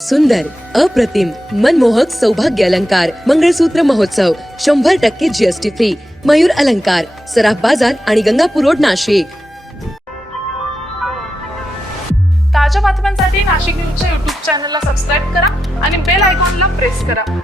सुंदर, अप्रतिम, मनमोहक सौभाग्य अलंकार मंगळसूत्र महोत्सव 100% जीएसटी फ्री. मयूर अलंकार, सराफ बाजार आणि गंगापूर रोड, नाशिक. ताज्या बातम्यांसाठी नाशिक न्यूजच्या YouTube चॅनलला सबस्क्राईब करा आणि बेल आयकॉनला प्रेस करा.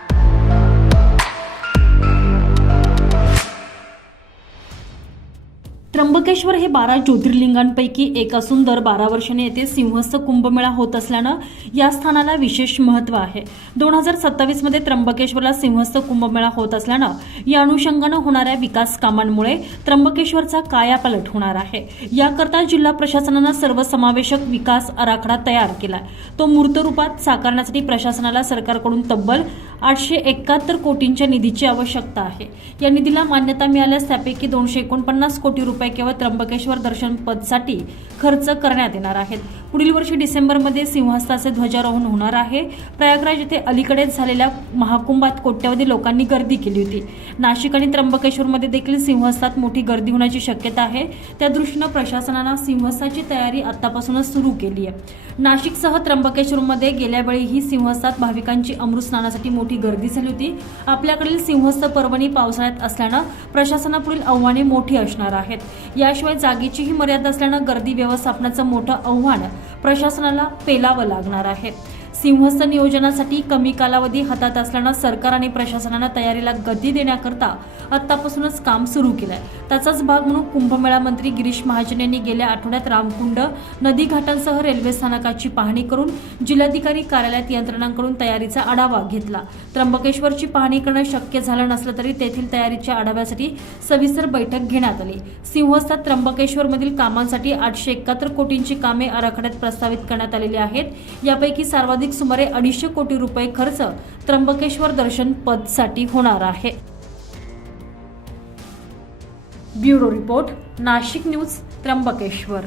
त्र्यंबकेश्वर हे 12 ज्योतिर्लिंगांपैकी एक असून दर 12 वर्षांनी येथे सिंहस्थ कुंभमेळा होत असल्यानं या स्थानाला विशेष महत्त्व आहे. 2027 मध्ये त्र्यंबकेश्वरला सिंहस्थ कुंभमेळा होत असल्यानं या अनुषंगानं होणाऱ्या विकास कामांमुळे त्र्यंबकेश्वरचा कायापालट होणार आहे. याकरता जिल्हा प्रशासनानं सर्वसमावेशक विकास आराखडा तयार केलाय. तो मूर्त रूपात साकारण्यासाठी प्रशासनाला सरकारकडून तब्बल 871 कोटींच्या निधीची आवश्यकता आहे. या निधीला मान्यता मिळाल्यास त्यापैकी 249 कोटी रुपये केवळ त्र्यंबकेश्वर दर्शन पथसाठी खर्च करण्यात येणार आहेत. पुढील वर्षी डिसेंबरमध्ये सिंहस्थाचे ध्वजारोहण होणार आहे. प्रयागराज येथे अलीकडेच झालेल्या महाकुंभात कोट्यवधी लोकांनी गर्दी केली होती. नाशिक आणि त्र्यंबकेश्वरमध्ये देखील सिंहस्थात मोठी गर्दी होण्याची शक्यता आहे. त्या दृष्टीनं प्रशासनानं सिंहस्थाची तयारी आतापासूनच सुरू केली आहे. नाशिकसह त्र्यंबकेश्वरमध्ये गेल्या वेळीही सिंहस्थात भाविकांची अमृत स्नानासाठी मोठी गर्दी झाली होती. आपल्याकडील सिंहस्थ पर्वणी पावसाळ्यात असल्यानं प्रशासनापुढील आव्हाने मोठी असणार आहेत. याशिवाय जागेचीही मर्यादा असल्यानं गर्दी व्यवस्थापनाचं मोठं आव्हान प्रशासनाला पेलावं लागणार आहे. सिंहस्थ नियोजनासाठी कमी कालावधी हातात असल्यानं सरकार आणि प्रशासनानं तयारीला गती देण्याकरता आतापासूनच काम सुरू केलंय. त्याचाच भाग म्हणून कुंभमेळा मंत्री गिरीश महाजन यांनी गेल्या आठवड्यात रामकुंड नदी घाटांसह रेल्वे स्थानकाची पाहणी करून जिल्हाधिकारी कार्यालयात यंत्रणांकडून तयारीचा आढावा घेतला. त्र्यंबकेश्वरची पाहणी करणं शक्य झालं नसलं तरी तेथील तयारीच्या आढाव्यासाठी सविस्तर बैठक घेण्यात आली. सिंहस्थात त्र्यंबकेश्वरमधील कामांसाठी 871 कोटींची कामे आराखड्यात प्रस्तावित करण्यात आलेली आहेत. यापैकी सर्वाधिक सुमारे 250 कोटी रुपये खर्च त्र्यंबकेश्वर दर्शन पथसाठी होणार आहे. Bureau report, Nashik news, Trimbakeshwar.